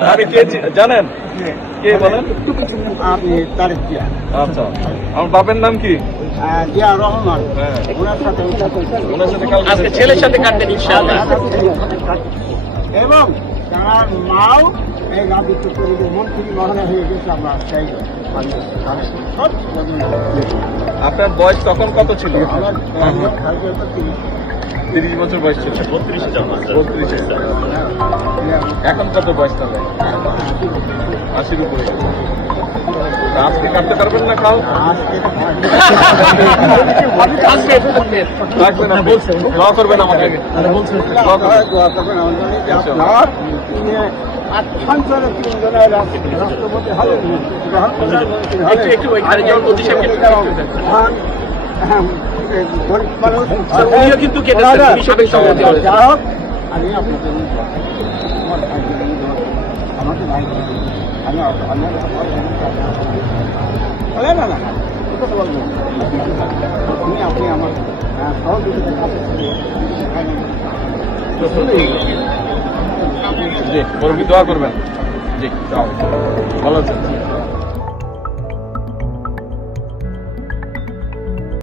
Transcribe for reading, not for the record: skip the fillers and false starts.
আমি কে জানেন? কে বলেন? আপনি তারেক জিয়া। আচ্ছা, আমার বাপের নাম কি? জিয়া রহমান। হ্যাঁ, ওনার সাথে ওনার সাথে কালকে আজকে ছেলের সাথে কাটবেন ইনশাআল্লাহ। এবং তার মাও এই রাজত্ব করে মন্ত্রী মহানা হয়ে গেছে। আমরা চাই আপনার বয়স তখন কত ছিল? আমার 30 বছর বয়স ছিল। 32 এখন কত বয়স তাহলে? 80-র উপরে। তা আজকে কাটতে পারবেন না খাও? রাখবেন আপনি। দোয়া করবেন আমাকে। সঞ্চালক তিনজনের রাষ্ট্রপতি হলে একটু ওইখানে যেমন মোদী সাহেবকে গরিব মানুষ উনিও কিন্তু কেটেছেন, উনি সাবেক সভাপতি হলেন। যা হোক, আমি আপনাদের আমার ভাই আমাকে ভাই আমি না না কথা বলবো আপনি আমার সহযোগিতা জি, বরং দোয়া করবেন। জি, ভালো আছেন।